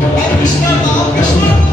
Alkışlarla, alkışlarla.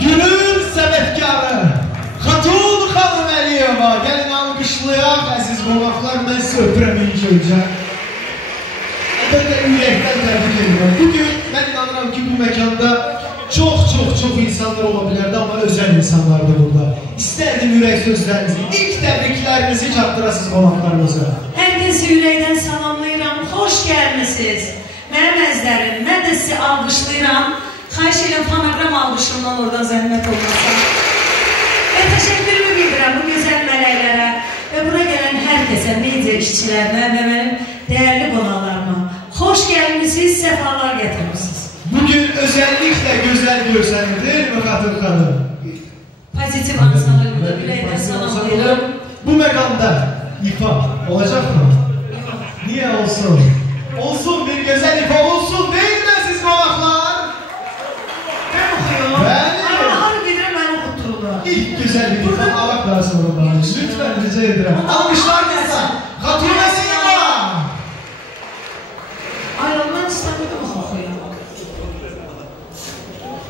Günün səbəbkarı Xatun xanım Əliyeva. Gəlin alqışlayaq, əziz qonaqlar. Mən sizə öpürəm ilk öncə. Əlbəttə ürəkdən təbrik edirəm. Bugün mən inanıram ki, bu məkanda çox insanlar ola bilərdi, amma özəl insanlardır burada. İstərdim ürək sözlərinizi, ilk təbriklərinizi çatdırasınız qonaqlarınıza. Hər kəsi ürəkdən salamlayıram, xoş gəlmisiniz. Mənim əzlərim, mən də sizi alqışlayıram. Xahiş edirəm fonoqram alqışımdan oradan zəhmət olmasın. Və təşəkkürümü bildirəm bu gözəl mələklərə və bura gələn hər kəsə, media işçilərinə və mənim dəyərli qonaqlarıma. Xoş gəlmişsiniz, səfalar gətirmişsiniz. Bugün özəlliklə gözəl görsənir mi Xatun xanım? Pozitiv ansambl, ürəkdən salamlayıram. Bu məqamda ifa olacaq mı? Niyə olsun? Olsun, bir gözəl ifa olsun, deyil mi siz qonaqlar? İlk güzel bir ifa alaq daha sonra danış. Lütfen rica edirəm. Alqışlarınızla Xatun Əliyeva. Ay, mən istəmirəm oxuyam.